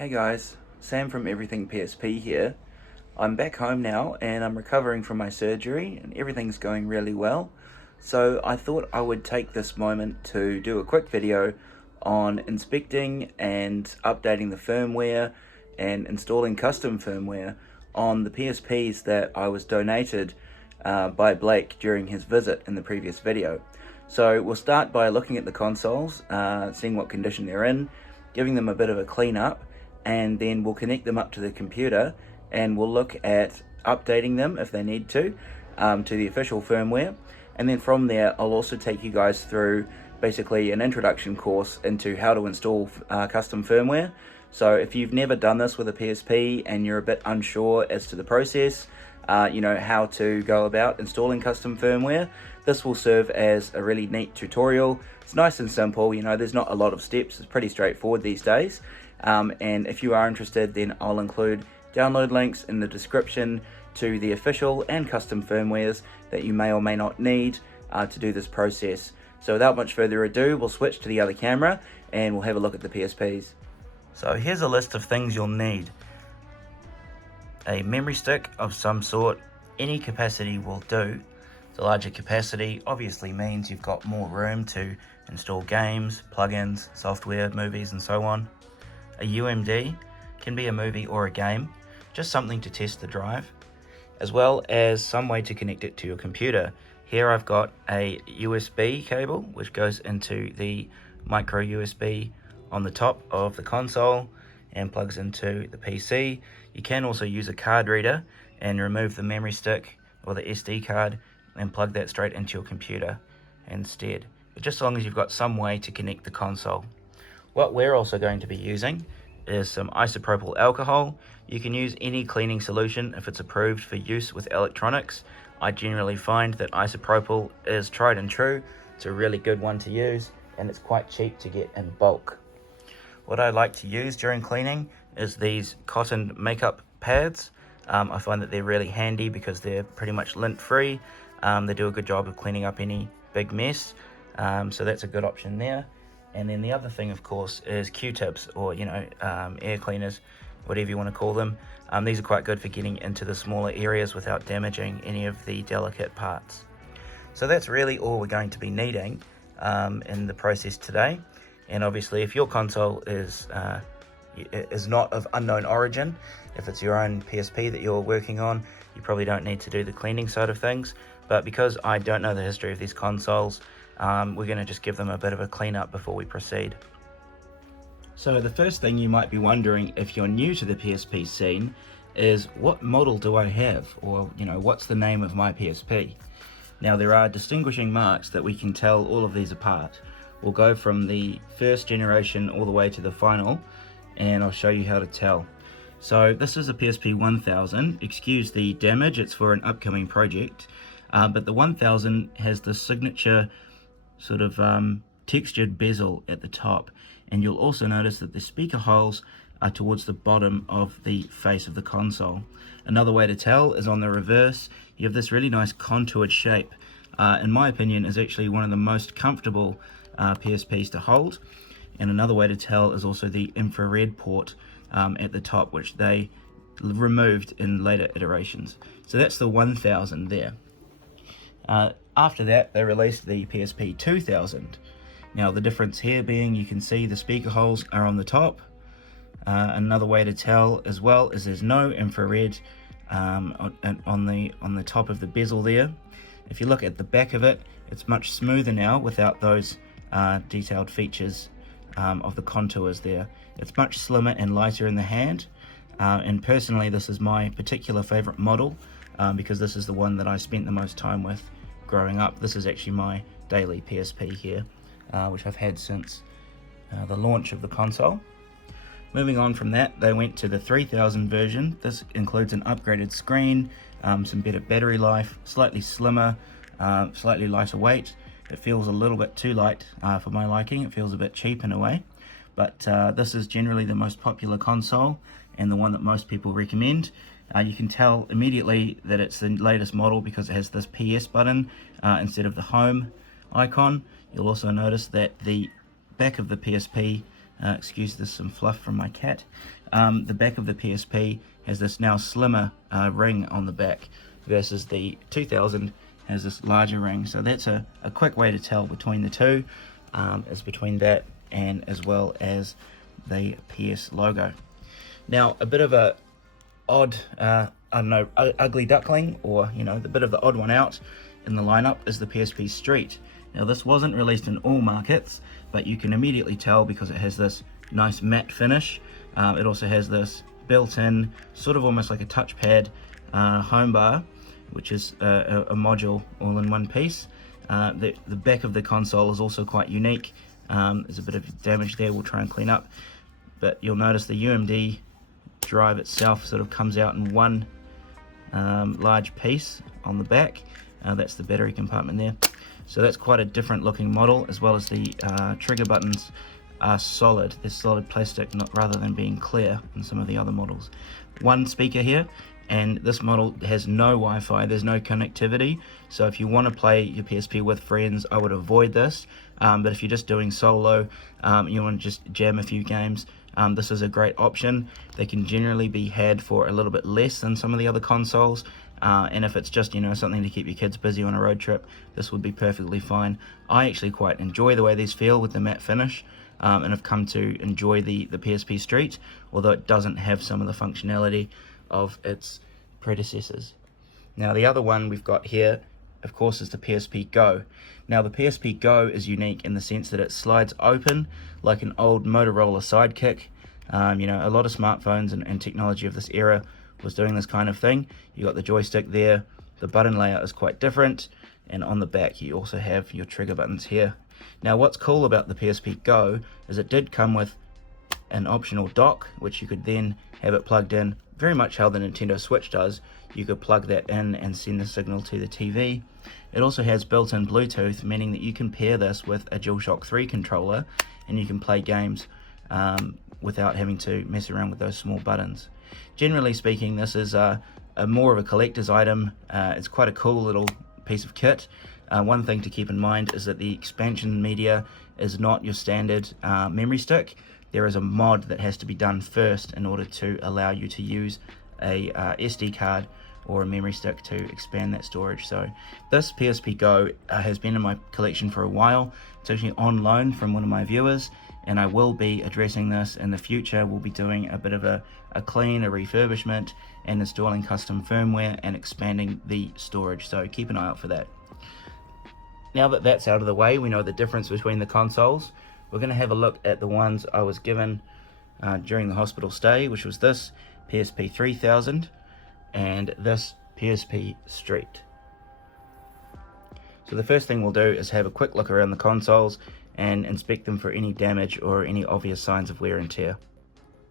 Hey guys, Sam from Everything PSP here. I'm back home now and I'm recovering from my surgery and everything's going really well. So I thought I would take this moment to do a quick video on inspecting and updating the firmware and installing custom firmware on the PSPs that I was donated by Blake during his visit in the previous video. So we'll start by looking at the consoles, seeing what condition they're in, giving them a bit of a clean up, and then we'll connect them up to the computer and we'll look at updating them if they need to the official firmware. And then from there I'll also take you guys through basically an introduction course into how to install custom firmware. So if you've never done this with a PSP and you're a bit unsure as to the process, how to go about installing custom firmware, this will serve as a really neat tutorial. It's nice and simple, there's not a lot of steps, it's pretty straightforward these days. And if you are interested, then I'll include download links in the description to the official and custom firmwares that you may or may not need to do this process. So without much further ado, we'll switch to the other camera and we'll have a look at the PSPs. So here's a list of things you'll need. A memory stick of some sort, any capacity will do. The larger capacity obviously means you've got more room to install games, plugins, software, movies and so on. A UMD can be a movie or a game, just something to test the drive, as well as some way to connect it to your computer. Here I've got a USB cable which goes into the micro USB on the top of the console and plugs into the PC. You can also use a card reader and remove the memory stick or the SD card and plug that straight into your computer instead, but just as long as you've got some way to connect the console. What we're also going to be using is some isopropyl alcohol. You can use any cleaning solution if it's approved for use with electronics. I generally find that isopropyl is tried and true. It's a really good one to use and it's quite cheap to get in bulk. What I like to use during cleaning is these cotton makeup pads. I find that they're really handy because they're pretty much lint free. They do a good job of cleaning up any big mess, so that's a good option there. And then the other thing, of course, is Q-tips or air cleaners, whatever you want to call them. These are quite good for getting into the smaller areas without damaging any of the delicate parts. So that's really all we're going to be needing in the process today. And obviously if your console is not of unknown origin, if it's your own PSP that you're working on, you probably don't need to do the cleaning side of things. But because I don't know the history of these consoles, we're going to just give them a bit of a cleanup before we proceed. So the first thing you might be wondering if you're new to the PSP scene is, what model do I have? Or what's the name of my PSP? Now there are distinguishing marks that we can tell all of these apart. We'll go from the first generation all the way to the final, and I'll show you how to tell. So this is a PSP 1000. Excuse the damage, it's for an upcoming project, but the 1000 has the signature sort of textured bezel at the top, and you'll also notice that the speaker holes are towards the bottom of the face of the console. Another way to tell is on the reverse. You have this really nice contoured shape. In my opinion, is actually one of the most comfortable PSPs to hold. And another way to tell is also the infrared port at the top, which they removed in later iterations. So that's the 1000 there. After that, they released the PSP 2000. Now the difference here being, you can see the speaker holes are on the top. Another way to tell as well is there's no infrared on the top of the bezel there. If you look at the back of it, it's much smoother now without those detailed features of the contours there. It's much slimmer and lighter in the hand, and personally this is my particular favorite model because this is the one that I spent the most time with growing up. This is actually my daily PSP here, which I've had since the launch of the console. Moving on from that, they went to the 3000 version. This includes an upgraded screen, some better battery life, slightly slimmer, slightly lighter weight. It feels a little bit too light for my liking. It feels a bit cheap in a way, but this is generally the most popular console and the one that most people recommend. You can tell immediately that it's the latest model because it has this PS button instead of the home icon. You'll also notice that the back of the PSP Excuse this, some fluff from my cat. The back of the PSP has this now slimmer ring on the back versus the 2000 has this larger ring. So that's a quick way to tell between the two, is between that and as well as the PS logo. Now, a bit of a odd, I don't know, ugly duckling, or the bit of the odd one out in the lineup is the PSP Street. Now, this wasn't released in all markets, but you can immediately tell because it has this nice matte finish. It also has this built-in, sort of almost like a touchpad home bar, which is a module all in one piece. The back of the console is also quite unique. There's a bit of damage there we'll try and clean up, but you'll notice the UMD drive itself sort of comes out in one large piece on the back. That's the battery compartment there. So that's quite a different looking model, as well as the trigger buttons are solid. They're solid plastic, rather than being clear in some of the other models. One speaker here, and this model has no Wi-Fi. There's no connectivity, so if you want to play your PSP with friends, I would avoid this. But if you're just doing solo, you want to just jam a few games, this is a great option. They can generally be had for a little bit less than some of the other consoles, and if it's just something to keep your kids busy on a road trip, this would be perfectly fine. I actually quite enjoy the way these feel with the matte finish, and have come to enjoy the PSP Street, although it doesn't have some of the functionality of its predecessors. Now, the other one we've got here, of course, is the PSP Go. Now, the PSP Go is unique in the sense that it slides open like an old Motorola Sidekick. A lot of smartphones and technology of this era was doing this kind of thing. You got the joystick there, the button layout is quite different, and on the back you also have your trigger buttons here. Now, what's cool about the PSP Go is it did come with an optional dock, which you could then have it plugged in, very much how the Nintendo Switch does. You could plug that in and send the signal to the TV. It also has built-in Bluetooth, meaning that you can pair this with a DualShock 3 controller and you can play games without having to mess around with those small buttons. Generally speaking, this is more of a collector's item. It's quite a cool little piece of kit. One thing to keep in mind is that the expansion media is not your standard memory stick. There is a mod that has to be done first in order to allow you to use a SD card or a memory stick to expand that storage. So this PSP Go has been in my collection for a while. It's actually on loan from one of my viewers, and I will be addressing this in the future. We'll be doing a bit of a clean, a refurbishment, and installing custom firmware and expanding the storage, so keep an eye out for that. Now that that's out of the way, we know the difference between the consoles. We're going to have a look at the ones I was given during the hospital stay, which was this PSP 3000 and this PSP Street. So the first thing we'll do is have a quick look around the consoles and inspect them for any damage or any obvious signs of wear and tear.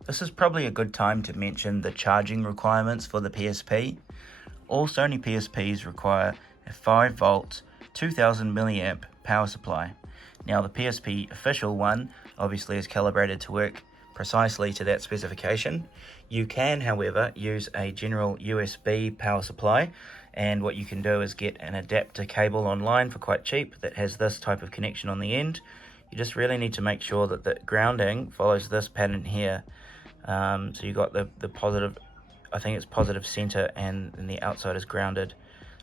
This is probably a good time to mention the charging requirements for the PSP. All Sony PSPs require a 5 volt 2000 milliamp power supply. Now, the PSP official one obviously is calibrated to work precisely to that specification. You can, however, use a general USB power supply, and what you can do is get an adapter cable online for quite cheap that has this type of connection on the end. You just really need to make sure that the grounding follows this pattern here. So you got the positive, I think it's positive center, and the outside is grounded.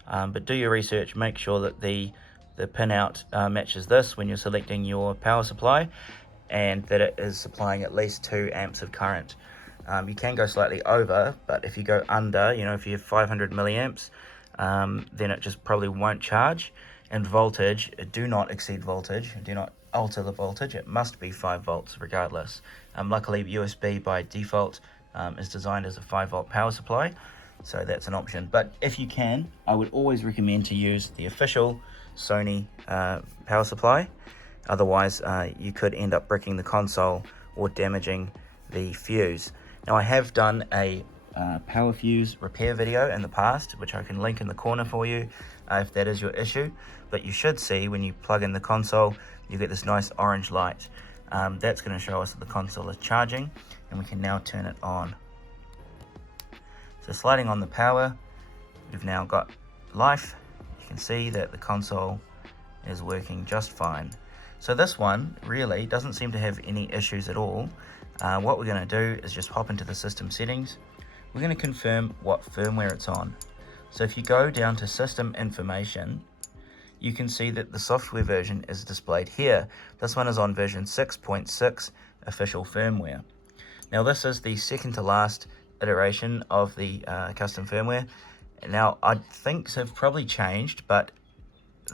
But do your research, make sure that the pinout matches this when you're selecting your power supply, and that it is supplying at least 2 amps of current. You can go slightly over, but if you go under, if you have 500 milliamps, then it just probably won't charge. And voltage, do not exceed voltage, do not alter the voltage. It must be 5 volts regardless. Luckily, USB by default is designed as a 5 volt power supply, so that's an option. But if you can, I would always recommend to use the official Sony power supply. Otherwise, you could end up bricking the console or damaging the fuse. Now, I have done a power fuse repair video in the past, which I can link in the corner for you if that is your issue. But you should see when you plug in the console, you get this nice orange light. That's going to show us that the console is charging, and we can now turn it on. So sliding on the power, we've now got life. You can see that the console is working just fine. So this one really doesn't seem to have any issues at all. What we're going to do is just hop into the system settings. We're going to confirm what firmware it's on. So if you go down to system information, you can see that the software version is displayed here. This one is on version 6.6 official firmware. Now this is the second to last iteration of the custom firmware. Now things have probably changed, but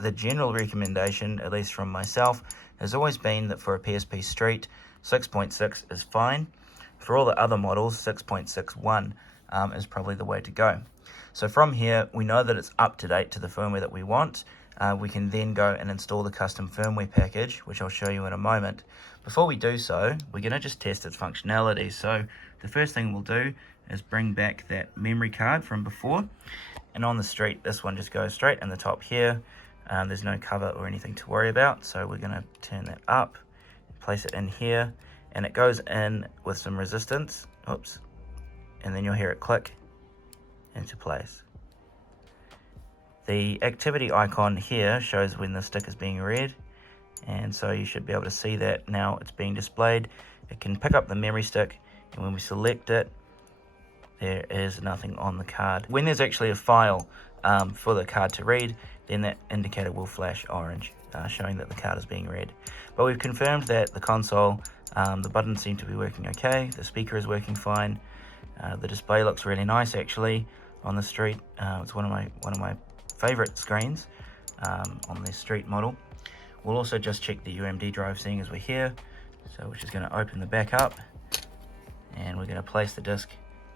the general recommendation, at least from myself, has always been that for a PSP Street, 6.6 is fine. For all the other models, 6.61 is probably the way to go. So from here, we know that it's up to date to the firmware that we want. We can then go and install the custom firmware package, which I'll show you in a moment. Before we do so, we're going to just test its functionality. So the first thing we'll do is bring back that memory card from before. And on the Street, this one just goes straight in the top here. There's no cover or anything to worry about. So we're going to turn that up, place it in here, and it goes in with some resistance. Oops. And then you'll hear it click into place. The activity icon here shows when the stick is being read, and so you should be able to see that now it's being displayed. It can pick up the memory stick, and when we select it, there is nothing on the card. When there's actually a file for the card to read, then that indicator will flash orange, showing that the card is being read. But we've confirmed that the console, the buttons seem to be working okay, the speaker is working fine, the display looks really nice actually on the Street. It's one of my favorite screens on this Street model. We'll also just check the UMD drive, seeing as we're here. So we're just going to open the back up, and we're going to place the disc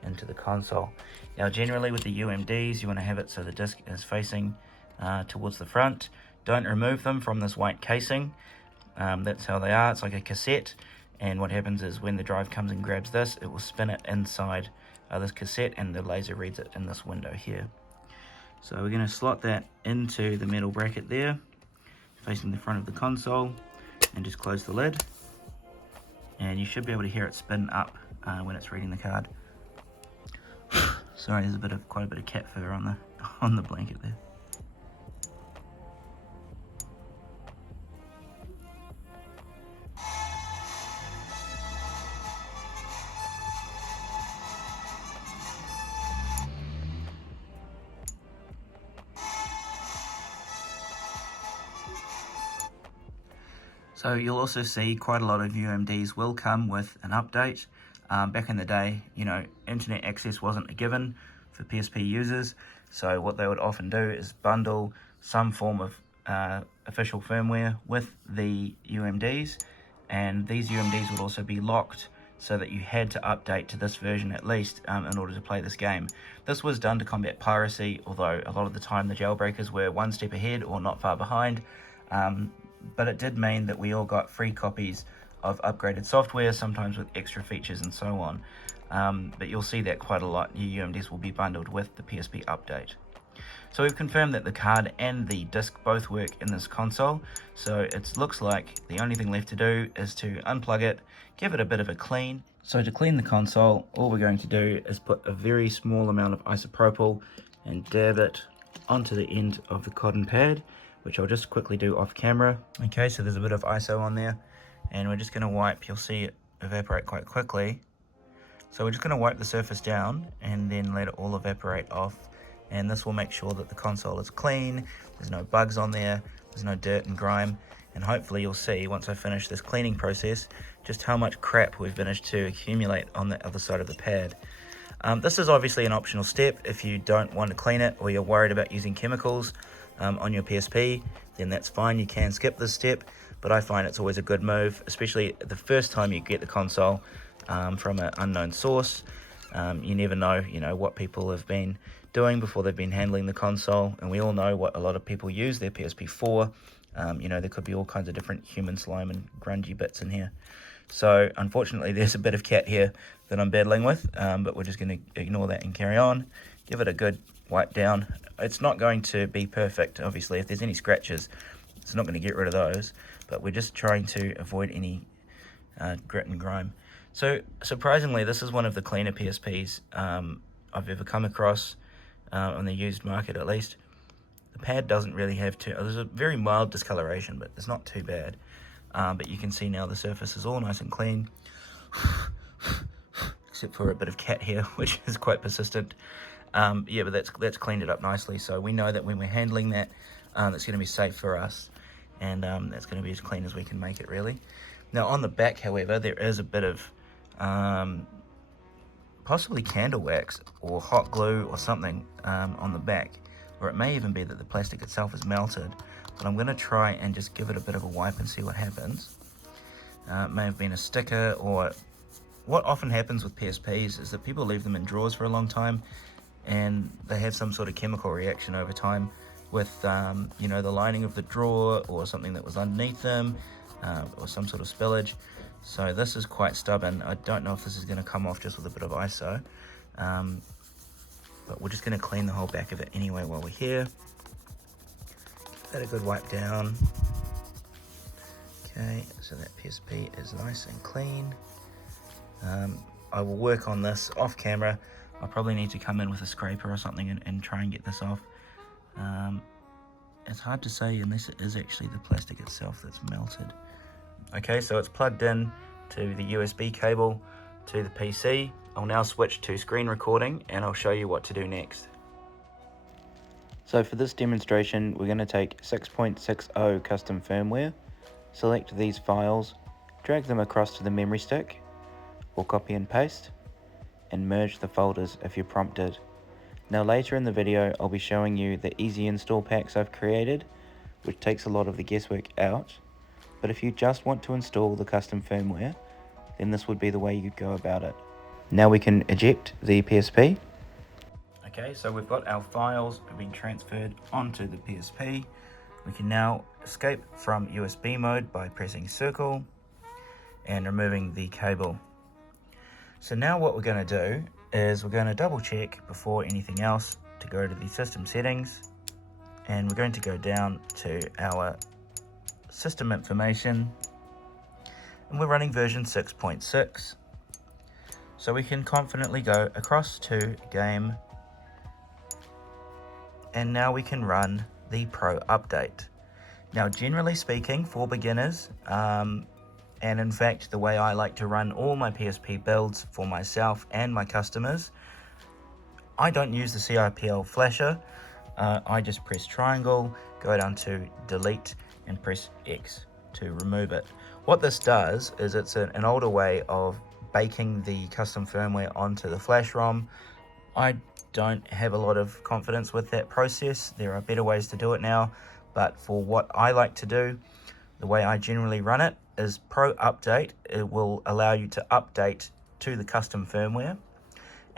into the console. Now generally with the UMDs, you want to have it so the disc is facing towards the front. Don't remove them from this white casing. That's how they are. It's like a cassette, and what happens is when the drive comes and grabs this, it will spin it inside this cassette, and the laser reads it in this window here. So we're going to slot that into the metal bracket there, facing the front of the console, and just close the lid. And you should be able to hear it spin up when it's reading the card. Sorry, there's quite a bit of cat fur on the blanket there. So you'll also see quite a lot of UMDs will come with an update. Back in the day, internet access wasn't a given for PSP users, so what they would often do is bundle some form of official firmware with the UMDs, and these UMDs would also be locked so that you had to update to this version at least in order to play this game. This was done to combat piracy, although a lot of the time the jailbreakers were one step ahead or not far behind. But it did mean that we all got free copies of upgraded software, sometimes with extra features and so on. But you'll see that quite a lot. Your UMDs will be bundled with the PSP update. So we've confirmed that the card and the disc both work in this console. So it looks like the only thing left to do is to unplug it, give it a bit of a clean. So to clean the console, all we're going to do is put a very small amount of isopropyl and dab it onto the end of the cotton pad, which I'll just quickly do off camera. Okay, so there's a bit of ISO on there, and we're just going to wipe. You'll see it evaporate quite quickly. So we're just going to wipe the surface down and then let it all evaporate off, and this will make sure that the console is clean, there's no bugs on there, there's no dirt and grime, and hopefully you'll see once I finish this cleaning process just how much crap we've managed to accumulate on the other side of the pad. This is obviously an optional step. If you don't want to clean it or you're worried about using chemicals on your PSP, then that's fine, you can skip this step, but I find it's always a good move, especially the first time you get the console from an unknown source. You never know, what people have been doing before they've been handling the console, and we all know what a lot of people use their PSP for. There could be all kinds of different human slime and grungy bits in here. So unfortunately there's a bit of cat here that I'm battling with, but we're just going to ignore that and carry on. Give it a good wipe down. It's not going to be perfect, obviously. If there's any scratches, it's not going to get rid of those, but we're just trying to avoid any grit and grime. So surprisingly, this is one of the cleaner PSPs I've ever come across on the used market, at least. The pad doesn't really have there's a very mild discoloration, but it's not too bad. but you can see now the surface is all nice and clean, except for a bit of cat hair, which is quite persistent. Yeah, but that's cleaned it up nicely, so we know that when we're handling that, that's going to be safe for us, and that's going to be as clean as we can make it, really. Now on the back, however, there is a bit of possibly candle wax or hot glue or something on the back, or it may even be that the plastic itself is melted, but I'm going to try and just give it a bit of a wipe and see what happens. It may have been a sticker, or what often happens with PSPs is that people leave them in drawers for a long time and they have some sort of chemical reaction over time with you know, the lining of the drawer or something that was underneath them, or some sort of spillage. So this is quite stubborn. I don't know if this is going to come off just with a bit of ISO, but we're just going to clean the whole back of it anyway while we're here. Give that a good wipe down. Okay, so that PSP is nice and clean. I will work on this off camera. I'll probably need to come in with a scraper or something and try and get this off. It's hard to say unless it is actually the plastic itself that's melted. Okay, so it's plugged in to the USB cable to the PC. I'll now switch to screen recording and I'll show you what to do next. So for this demonstration, we're going to take 6.60 custom firmware, select these files, drag them across to the memory stick, or copy and paste, and merge the folders if you're prompted. Now later in the video, I'll be showing you the easy install packs I've created, which takes a lot of the guesswork out. But if you just want to install the custom firmware, then this would be the way you'd go about it. Now we can eject the PSP. Okay, so we've got our files being transferred onto the PSP. We can now escape from USB mode by pressing circle and removing the cable. So now what we're going to do is we're going to double check before anything else to go to the system settings, and we're going to go down to our system information, and we're running version 6.6, so we can confidently go across to game, and now we can run the Pro update. Now generally speaking, for beginners, and in fact the way I like to run all my PSP builds for myself and my customers, I don't use the CIPL flasher. I just press triangle, go down to delete, and press X to remove it. What this does is it's an older way of baking the custom firmware onto the flash ROM. I don't have a lot of confidence with that process. There are better ways to do it now, but for what I like to do, the way I generally run it is Pro Update. It will allow you to update to the custom firmware,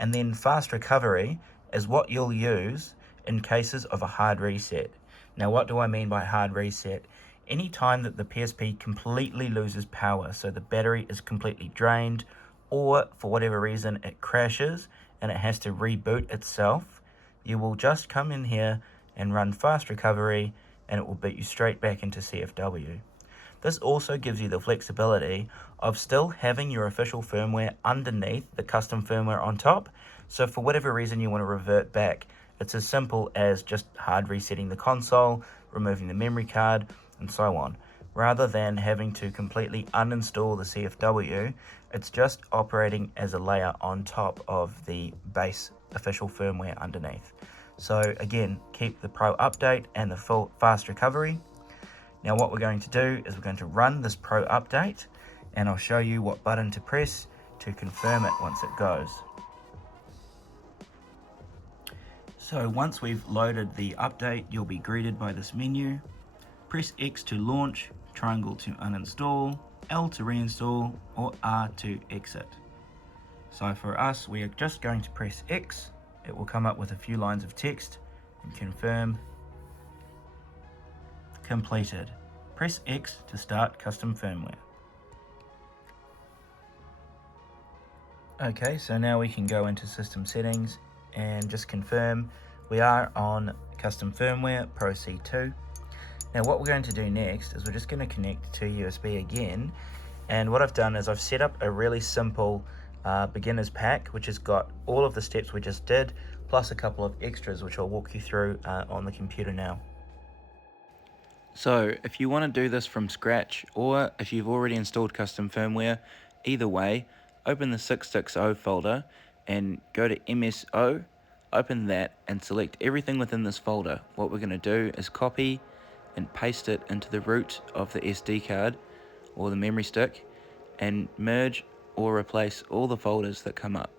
and then Fast Recovery is what you'll use in cases of a hard reset. Now what do I mean by hard reset? Any time that the PSP completely loses power, so the battery is completely drained, or for whatever reason it crashes and it has to reboot itself, you will just come in here and run Fast Recovery and it will boot you straight back into CFW. This also gives you the flexibility of still having your official firmware underneath the custom firmware on top. So for whatever reason you want to revert back, it's as simple as just hard resetting the console, removing the memory card, and so on. Rather than having to completely uninstall the CFW, it's just operating as a layer on top of the base official firmware underneath. So again, keep the Pro Update and the full Fast Recovery. Now what we're going to do is we're going to run this Pro Update, and I'll show you what button to press to confirm it once it goes. So once we've loaded the update, you'll be greeted by this menu. Press X to launch, triangle to uninstall, L to reinstall, or R to exit. So for us, we are just going to press X. It will come up with a few lines of text and confirm completed. Press X to start custom firmware. Okay, so now we can go into system settings and just confirm we are on custom firmware Pro C2. Now what we're going to do next is we're just going to connect to USB again, and what I've done is I've set up a really simple beginner's pack which has got all of the steps we just did plus a couple of extras which I'll walk you through on the computer now. So if you want to do this from scratch, or if you've already installed custom firmware, either way, open the 660 folder and go to MSO, open that and select everything within this folder. What we're going to do is copy and paste it into the root of the SD card or the memory stick and merge or replace all the folders that come up.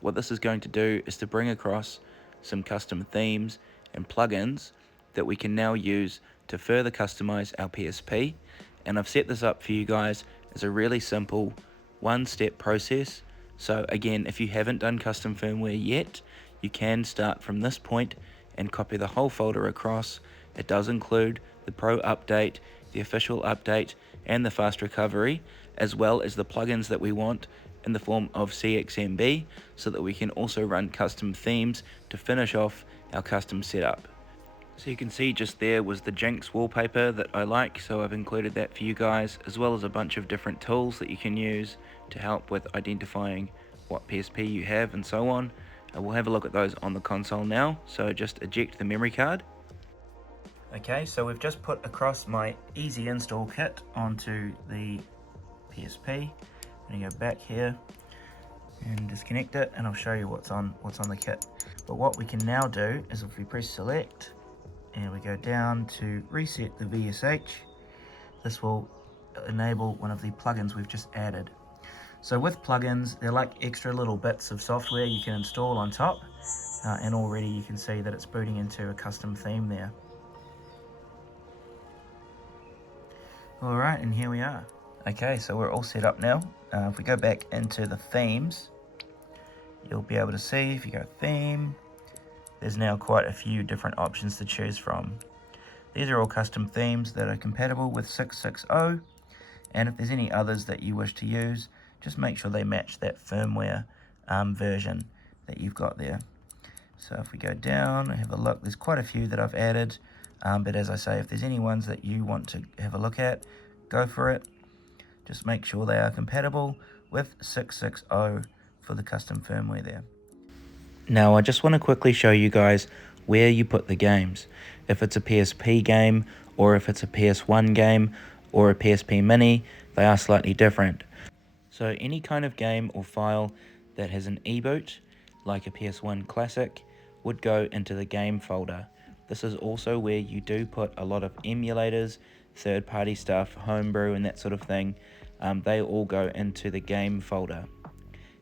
What this is going to do is to bring across some custom themes and plugins that we can now use to further customize our PSP, and I've set this up for you guys as a really simple one-step process. So again, if you haven't done custom firmware yet, you can start from this point and copy the whole folder across. It does include the Pro update, the official update, and the fast recovery, as well as the plugins that we want in the form of CXMB, so that we can also run custom themes to finish off our custom setup. So you can see just there was the Jinx wallpaper that I like, so I've included that for you guys, as well as a bunch of different tools that you can use to help with identifying what PSP you have and so on. We'll have a look at those on the console now, so just eject the memory card. Okay, so we've just put across my easy install kit onto the PSP. I'm going to go back here and disconnect it, and I'll show you what's on the kit. But what we can now do is, if we press select and we go down to reset the VSH, this will enable one of the plugins we've just added. So with plugins, they're like extra little bits of software you can install on top, and already you can see that it's booting into a custom theme there. Alright, and here we are. Okay, so we're all set up now. If we go back into the themes, you'll be able to see, if you go theme, there's now quite a few different options to choose from. These are all custom themes that are compatible with 660, and if there's any others that you wish to use, just make sure they match that firmware version that you've got there. So if we go down and have a look, there's quite a few that I've added, but as I say, if there's any ones that you want to have a look at, go for it. Just make sure they are compatible with 660 for the custom firmware there. Now I just want to quickly show you guys where you put the games. If it's a PSP game, or if it's a PS1 game, or a PSP Mini, they are slightly different. So any kind of game or file that has an EBOOT, like a PS1 Classic, would go into the game folder. This is also where you do put a lot of emulators, third-party stuff, homebrew and that sort of thing. They all go into the game folder.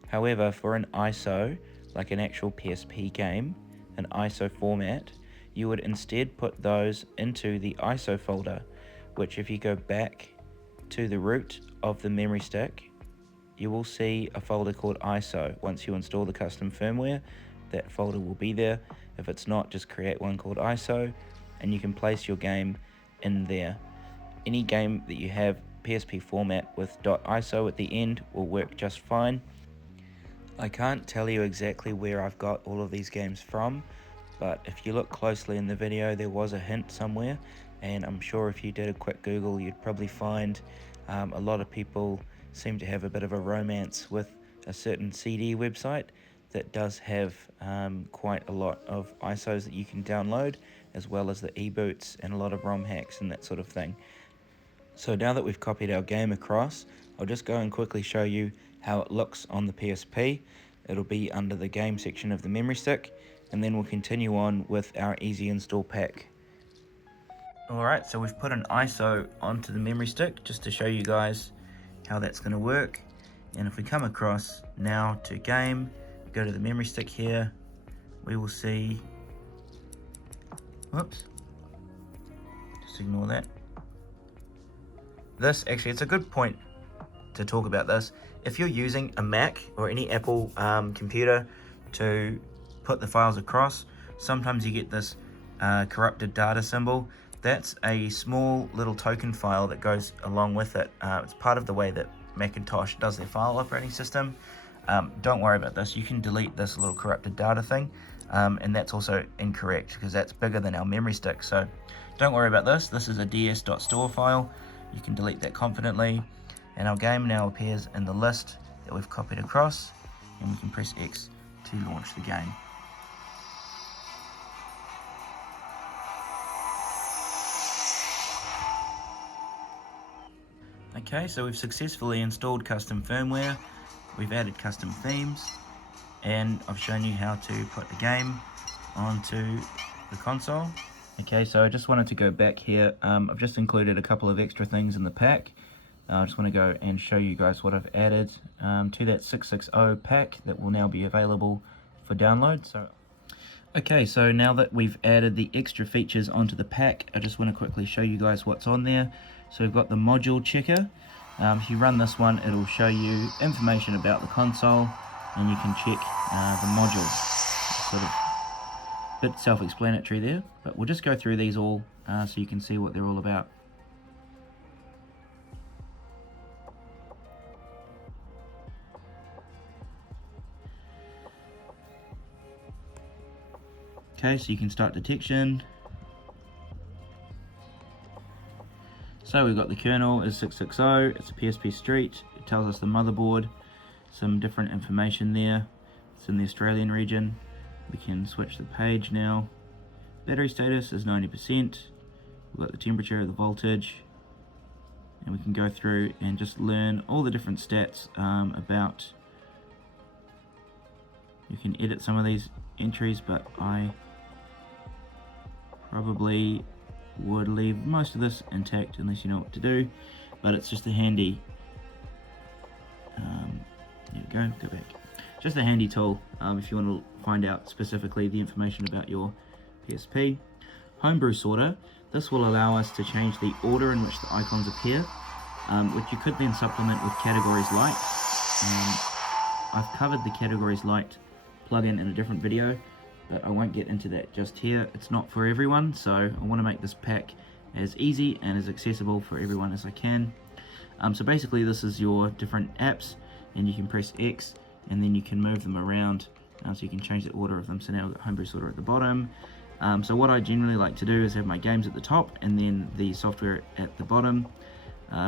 However, for an ISO, like an actual PSP game, an ISO format, you would instead put those into the ISO folder, which if you go back to the root of the memory stick, you will see a folder called ISO. Once you install the custom firmware, that folder will be there. If it's not, just create one called ISO and you can place your game in there. Any game that you have PSP format with .iso at the end will work just fine. I can't tell you exactly where I've got all of these games from, but if you look closely in the video, there was a hint somewhere, and I'm sure if you did a quick Google, you'd probably find a lot of people seem to have a bit of a romance with a certain CD website that does have quite a lot of ISOs that you can download, as well as the eBoots and a lot of ROM hacks and that sort of thing. So now that we've copied our game across, I'll just go and quickly show you how it looks on the PSP. It'll be under the game section of the memory stick, and then we'll continue on with our easy install pack. Alright, so we've put an ISO onto the memory stick just to show you guys how that's going to work. And if we come across now to game, go to the memory stick here, we will see, whoops, just ignore that. This, actually, it's a good point to talk about this. If you're using a Mac or any Apple computer to put the files across, sometimes you get this corrupted data symbol. That's a small little token file that goes along with it. It's part of the way that Macintosh does their file operating system. Don't worry about this. You can delete this little corrupted data thing, and that's also incorrect because that's bigger than our memory stick. So don't worry about this. This is a ds.store file. You can delete that confidently, and our game now appears in the list that we've copied across, and we can press X to launch the game. Okay, so we've successfully installed custom firmware, we've added custom themes, and I've shown you how to put the game onto the console. Okay, so I just wanted to go back here. I've just included a couple of extra things in the pack. I just want to go and show you guys what I've added to that 660 pack that will now be available for download. Okay, so now that we've added the extra features onto the pack, I just want to quickly show you guys what's on there. So we've got the module checker. If you run this one, it'll show you information about the console, and you can check the modules. Sort of a bit self-explanatory there, but we'll just go through these all so you can see what they're all about. Okay, so you can start detection. So we've got the kernel is 660, it's a PSP Street, it tells us the motherboard, some different information there. It's in the Australian region. We can switch the page now. Battery status is 90%. We've got the temperature, the voltage, and we can go through and just learn all the different stats about. You can edit some of these entries, but I probably would leave most of this intact unless you know what to do, but it's just a handy there we go back, just a handy tool if you want to find out specifically the information about your PSP. Homebrew sorter, this will allow us to change the order in which the icons appear, which you could then supplement with categories light. I've covered the categories light plugin in a different video, but I won't get into that just here. It's not for everyone, so I want to make this pack as easy and as accessible for everyone as I can. So basically this is your different apps, and you can press X and then you can move them around, so you can change the order of them. So now we've got Homebrew sorter at the bottom. So what I generally like to do is have my games at the top and then the software at the bottom.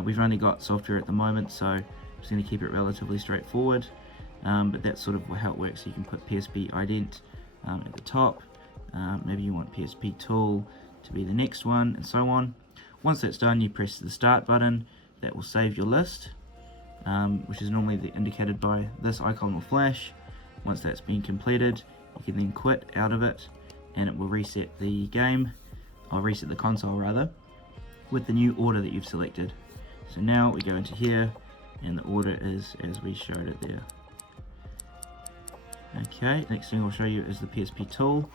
We've only got software at the moment, so I'm just going to keep it relatively straightforward, but that's sort of how it works. So you can put PSP ident at the top, maybe you want PSP tool to be the next one, and so on. Once that's done, you press the start button. That will save your list, which is normally indicated by this icon will flash. Once that's been completed, you can then quit out of it, and it will reset the game, or reset the console rather, with the new order that you've selected. So now we go into here, and the order is as we showed it there. Okay, next thing I'll show you is the PSP tool.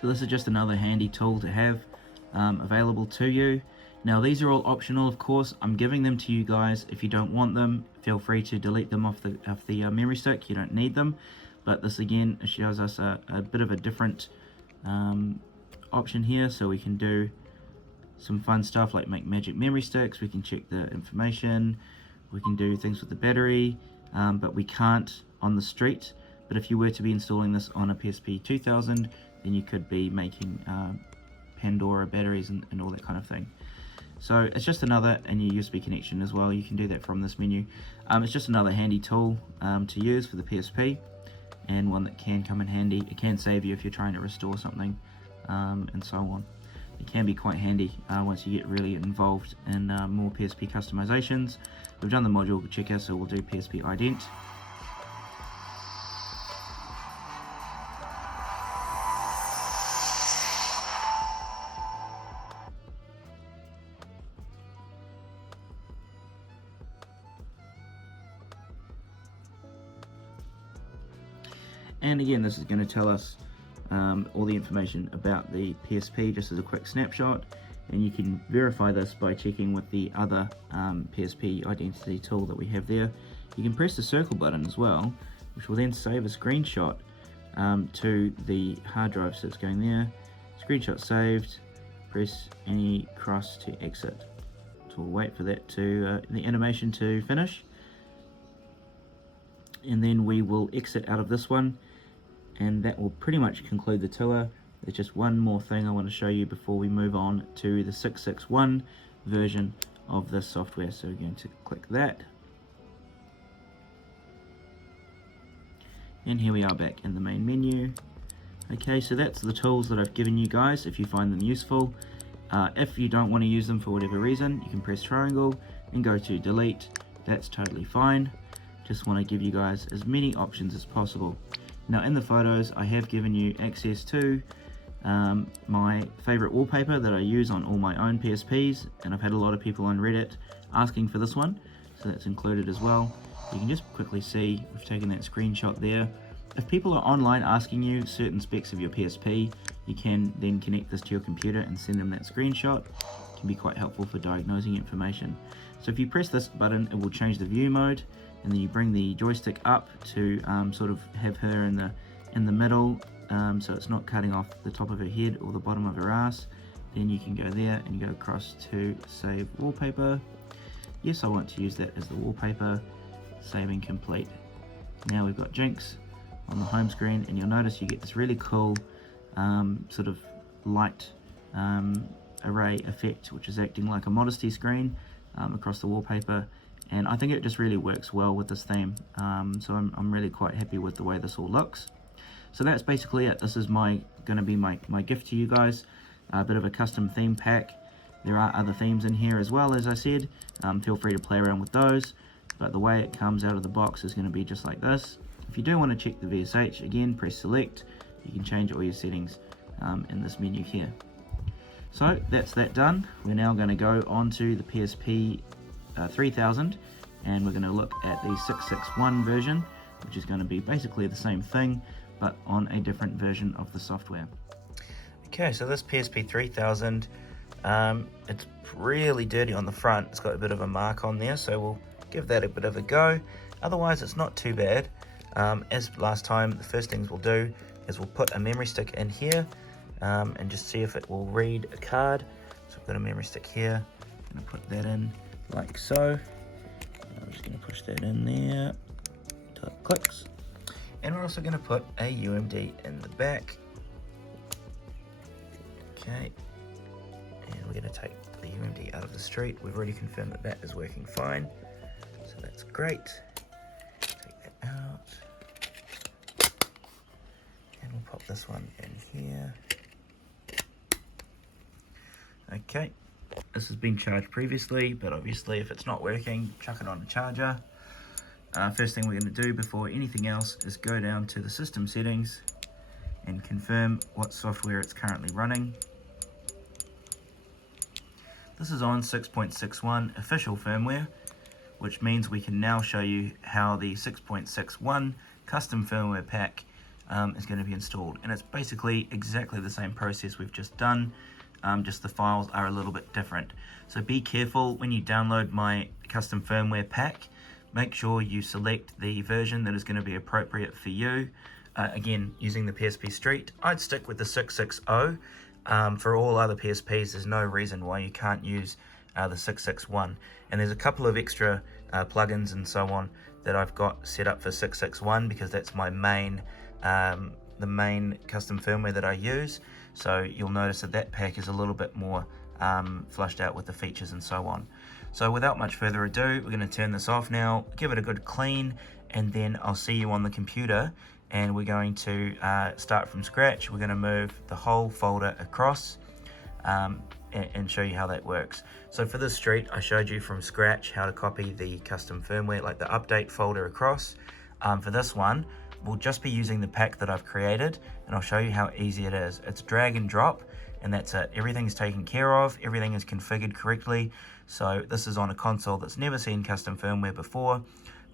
So this is just another handy tool to have available to you. Now these are all optional, of course. I'm giving them to you guys. If you don't want them, feel free to delete them off the memory stick. You don't need them. But this again shows us a bit of a different option here, so we can do some fun stuff like make magic memory sticks. We can check the information, we can do things with the battery, but we can't on the Street. But if you were to be installing this on a PSP 2000, then you could be making Pandora batteries and all that kind of thing. So it's just another, and your USB connection as well, you can do that from this menu. It's just another handy tool to use for the PSP, and one that can come in handy. It can save you if you're trying to restore something, and so on. It can be quite handy once you get really involved in more PSP customizations. We've done the module checker, so we'll do PSP ident. And again, this is going to tell us all the information about the PSP just as a quick snapshot, and you can verify this by checking with the other PSP identity tool that we have there. You can press the circle button as well, which will then save a screenshot to the hard drive. So it's going there, screenshot saved, press any cross to exit. So we'll wait for that the animation to finish, and then we will exit out of this one. And that will pretty much conclude the tour. There's just one more thing I want to show you before we move on to the 661 version of this software. So we're going to click that. And here we are back in the main menu. Okay, so that's the tools that I've given you guys if you find them useful. If you don't want to use them for whatever reason, you can press triangle and go to delete. That's totally fine. Just want to give you guys as many options as possible. Now in the photos, I have given you access to my favorite wallpaper that I use on all my own PSPs, and I've had a lot of people on Reddit asking for this one, so that's included as well. You can just quickly see we've taken that screenshot there. If people are online asking you certain specs of your PSP, you can then connect this to your computer and send them that screenshot. It can be quite helpful for diagnosing information. So if you press this button, it will change the view mode, and then you bring the joystick up to sort of have her in the middle, so it's not cutting off the top of her head or the bottom of her ass. Then you can go there and go across to save wallpaper. Yes, I want to use that as the wallpaper. Saving complete. Now we've got Jinx on the home screen, and you'll notice you get this really cool sort of light array effect, which is acting like a modesty screen across the wallpaper, and I think it just really works well with this theme. So I'm really quite happy with the way this all looks. So that's basically it. This is going to be my gift to you guys, a bit of a custom theme pack. There are other themes in here as well, as I said. Feel free to play around with those, but the way it comes out of the box is going to be just like this. If you do want to check the VSH, again, press select. You can change all your settings in this menu here. So that's that done. We're now going to go on to the PSP 3000, and we're going to look at the 661 version, which is going to be basically the same thing, but on a different version of the software. Okay, so this PSP 3000, it's really dirty on the front. It's got a bit of a mark on there, so we'll give that a bit of a go. Otherwise, it's not too bad. As last time, the first things we'll do is we'll put a memory stick in here and just see if it will read a card. So I've got a memory stick here. I'm going to put that in like so. I'm just going to push that in there until it clicks. And we're also going to put a UMD in the back. Okay. And we're going to take the UMD out of the street. We've already confirmed that that is working fine. So that's great. Take that out. And we'll pop this one in here. Okay. This has been charged previously, but obviously if it's not working, chuck it on a charger. First thing we're going to do before anything else is go down to the system settings and confirm what software it's currently running. This is on 6.61 official firmware, which means we can now show you how the 6.61 custom firmware pack is going to be installed. And it's basically exactly the same process we've just done, just the files are a little bit different. So be careful when you download my custom firmware pack. Make sure you select the version that is going to be appropriate for you. Again, using the PSP Street, I'd stick with the 660. For all other PSPs, there's no reason why you can't use the 661. And there's a couple of extra plugins and so on that I've got set up for 661 because that's my main, the main custom firmware that I use. So you'll notice that that pack is a little bit more flushed out with the features and so on. So without much further ado, we're going to turn this off now, give it a good clean, and then I'll see you on the computer, and we're going to start from scratch. We're going to move the whole folder across and show you how that works. So for this Street, I showed you from scratch how to copy the custom firmware, like the update folder across. For this one, we'll just be using the pack that I've created, and I'll show you how easy it is. It's drag and drop, and that's it. Everything's taken care of, everything is configured correctly. So this is on a console that's never seen custom firmware before.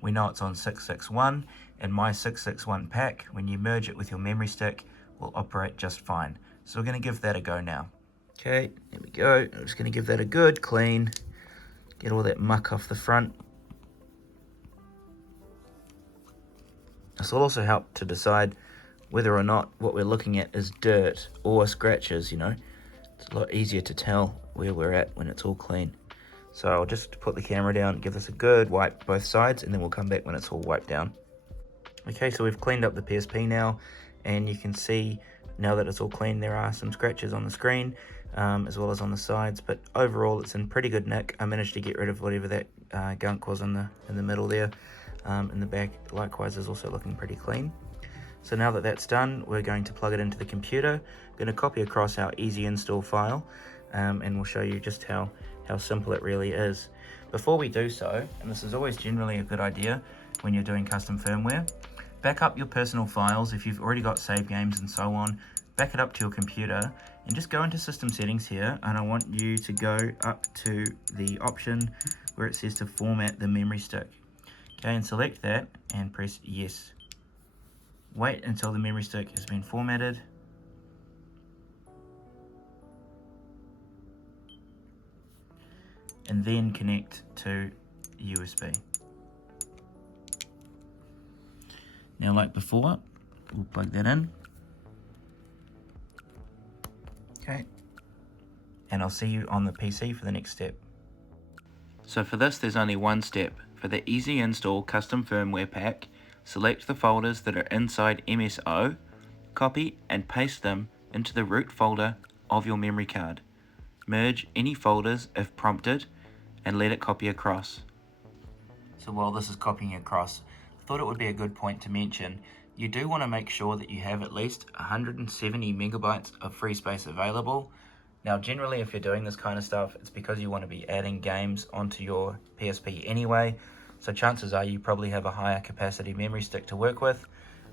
We know it's on 661, and my 661 pack, when you merge it with your memory stick, will operate just fine. So we're going to give that a go now. Okay, there we go. I'm just going to give that a good clean, get all that muck off the front. This will also help to decide whether or not what we're looking at is dirt or scratches, you know. It's a lot easier to tell where we're at when it's all clean. So I'll just put the camera down, give this a good wipe both sides, and then we'll come back when it's all wiped down. Okay, so we've cleaned up the PSP now, and you can see now that it's all clean, there are some scratches on the screen, as well as on the sides, but overall it's in pretty good nick. I managed to get rid of whatever that gunk was in the middle there. In the back, likewise, is also looking pretty clean. So now that that's done, we're going to plug it into the computer. I'm going to copy across our easy install file, and we'll show you just how simple it really is. Before we do so, and this is always generally a good idea when you're doing custom firmware, back up your personal files if you've already got save games and so on. Back it up to your computer and just go into system settings here, and I want you to go up to the option where it says to format the memory stick. Okay, and select that and press yes. Wait until the memory stick has been formatted. And then connect to USB. Now, like before, we'll plug that in. Okay. And I'll see you on the PC for the next step. So for this, there's only one step. For the Easy Install Custom Firmware Pack, select the folders that are inside MSO, copy and paste them into the root folder of your memory card. Merge any folders if prompted and let it copy across. So while this is copying across, I thought it would be a good point to mention, you do want to make sure that you have at least 170 megabytes of free space available. Now generally if you're doing this kind of stuff, it's because you want to be adding games onto your PSP anyway, so chances are you probably have a higher capacity memory stick to work with.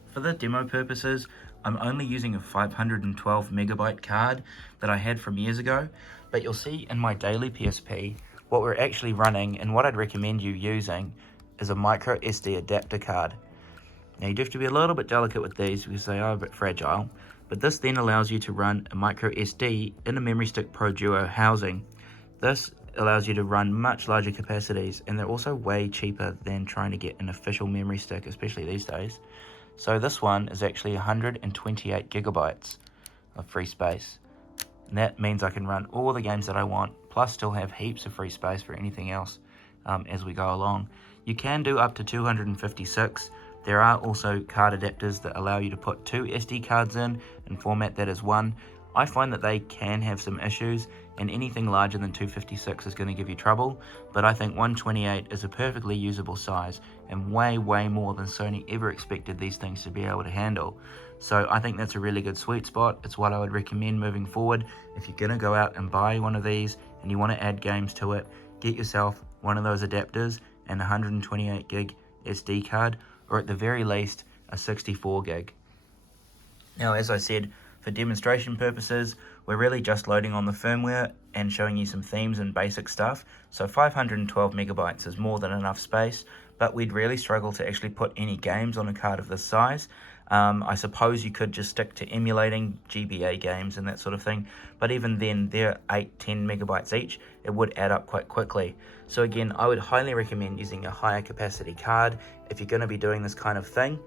For the demo purposes, I'm only using a 512 megabyte card that I had from years ago, but you'll see in my daily PSP, what we're actually running and what I'd recommend you using is a micro SD adapter card. Now you do have to be a little bit delicate with these because they are a bit fragile, but this then allows you to run a micro SD in a Memory Stick Pro Duo housing. This allows you to run much larger capacities, and they're also way cheaper than trying to get an official memory stick, especially these days. So this one is actually 128 gigabytes of free space. And that means I can run all the games that I want, plus still have heaps of free space for anything else as we go along. You can do up to 256. There are also card adapters that allow you to put 2 SD cards in and format that as one. I find that they can have some issues, and anything larger than 256 is going to give you trouble, but I think 128 is a perfectly usable size and way more than Sony ever expected these things to be able to handle. So I think that's a really good sweet spot. It's what I would recommend moving forward. If you're going to go out and buy one of these and you want to add games to it, get yourself one of those adapters and 128 gig SD card, or at the very least a 64 gig. Now, as I said, for demonstration purposes, we're really just loading on the firmware and showing you some themes and basic stuff. So 512 megabytes is more than enough space, but we'd really struggle to actually put any games on a card of this size. I suppose you could just stick to emulating GBA games and that sort of thing, but even then, they're 8-10 megabytes each. It would add up quite quickly. So again, I would highly recommend using a higher capacity card if you're going to be doing this kind of thing,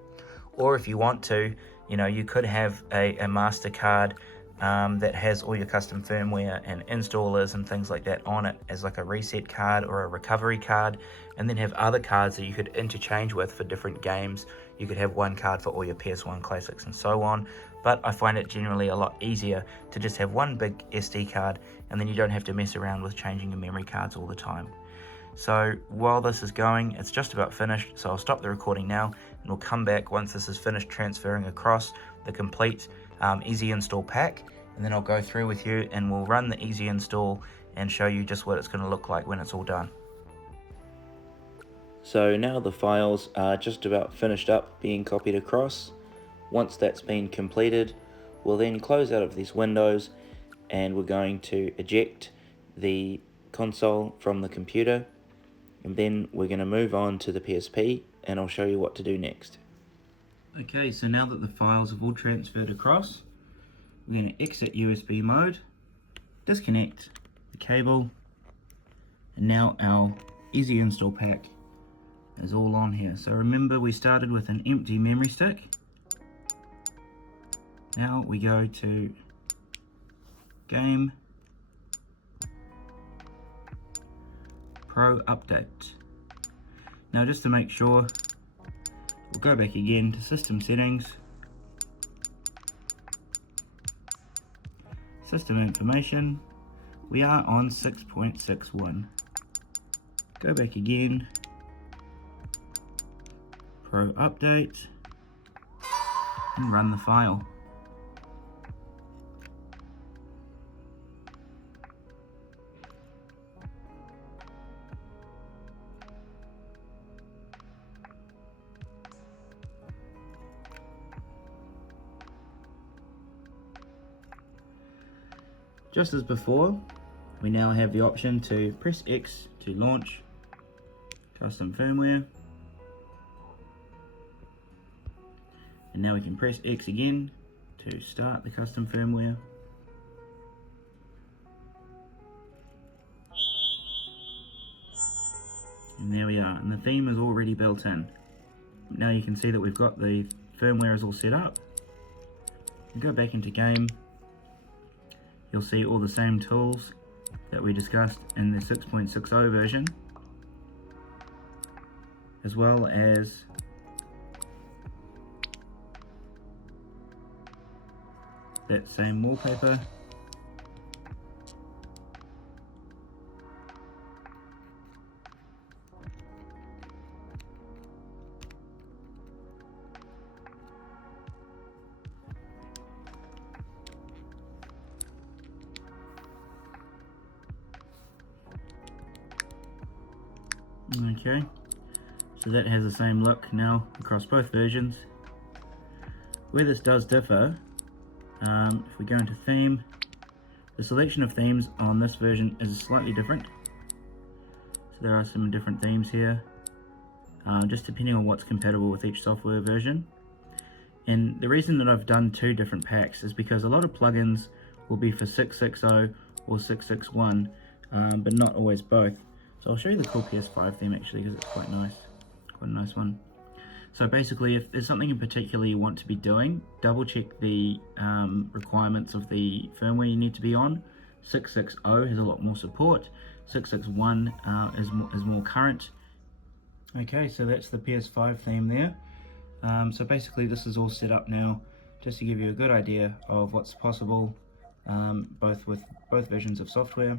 or if you want to, you could have a master card that has all your custom firmware and installers and things like that on it as like a reset card or a recovery card, and then have other cards that you could interchange with for different games. You could have one card for all your PS1 classics and so on, but I find it generally a lot easier to just have one big SD card, and then you don't have to mess around with changing your memory cards all the time. So while this is going, it's just about finished, so I'll stop the recording now and we'll come back once this is finished transferring across the complete easy install pack, and then I'll go through with you and we'll run the easy install and show you just what it's going to look like when it's all done. So now the files are just about finished up being copied across. Once that's been completed, we'll then close out of these windows and we're going to eject the console from the computer, and then we're going to move on to the PSP and I'll show you what to do next. Okay, so now that the files have all transferred across, we're going to exit USB mode, disconnect the cable, and now our easy install pack is all on here. So remember, we started with an empty memory stick. Now we go to Game, Pro Update. Now just to make sure, we'll go back again to System Settings, System Information. We are on 6.61. Go back again, Pro Update, and run the file. Just as before, we now have the option to press X to launch custom firmware, and now we can press X again to start the custom firmware. And there we are, and the theme is already built in. Now you can see that we've got the firmware is all set up. You go back into game, you'll see all the same tools that we discussed in the 6.60 version, as well as that same wallpaper. Okay, so that has the same look now across both versions. Where this does differ, if we go into theme, the selection of themes on this version is slightly different. So there are some different themes here, just depending on what's compatible with each software version. And the reason that I've done two different packs is because a lot of plugins will be for 660 or 661, but not always both. So I'll show you the cool PS5 theme actually, because it's quite a nice one. So basically, if there's something in particular you want to be doing, double check the requirements of the firmware you need to be on. 660 has a lot more support, 661 is more current. Okay, so that's the PS5 theme there. So basically this is all set up now, just to give you a good idea of what's possible, both with both versions of software.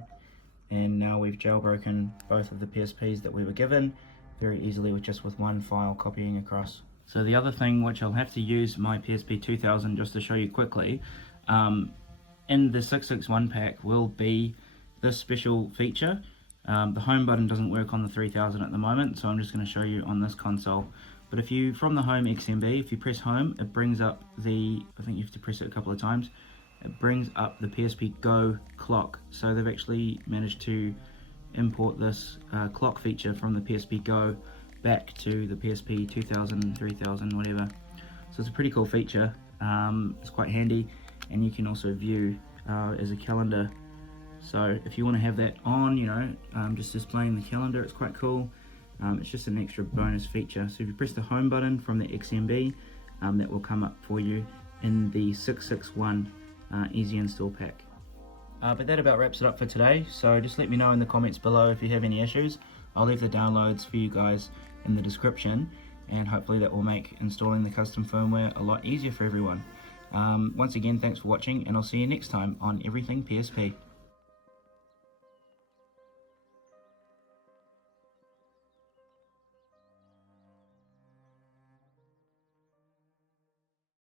And now we've jailbroken both of the PSPs that we were given very easily with just one file copying across. So the other thing, which I'll have to use my PSP 2000 just to show you quickly, in the 661 pack will be this special feature. The home button doesn't work on the 3000 at the moment, so I'm just going to show you on this console. But if you, from the home XMB, if you press home, it brings up the, I think you have to press it a couple of times, it brings up the PSP Go Clock. So they've actually managed to import this clock feature from the PSP Go back to the PSP 2000, 3000, whatever. So it's a pretty cool feature. It's quite handy, and you can also view as a calendar. So if you want to have that on, you know, just displaying the calendar, it's quite cool. It's just an extra bonus feature. So if you press the home button from the XMB, that will come up for you in the 661 easy install pack. But that about wraps it up for today. So just let me know in the comments below if you have any issues. I'll leave the downloads for you guys in the description, and hopefully that will make installing the custom firmware a lot easier for everyone. Once again, thanks for watching, and I'll see you next time on Everything PSP.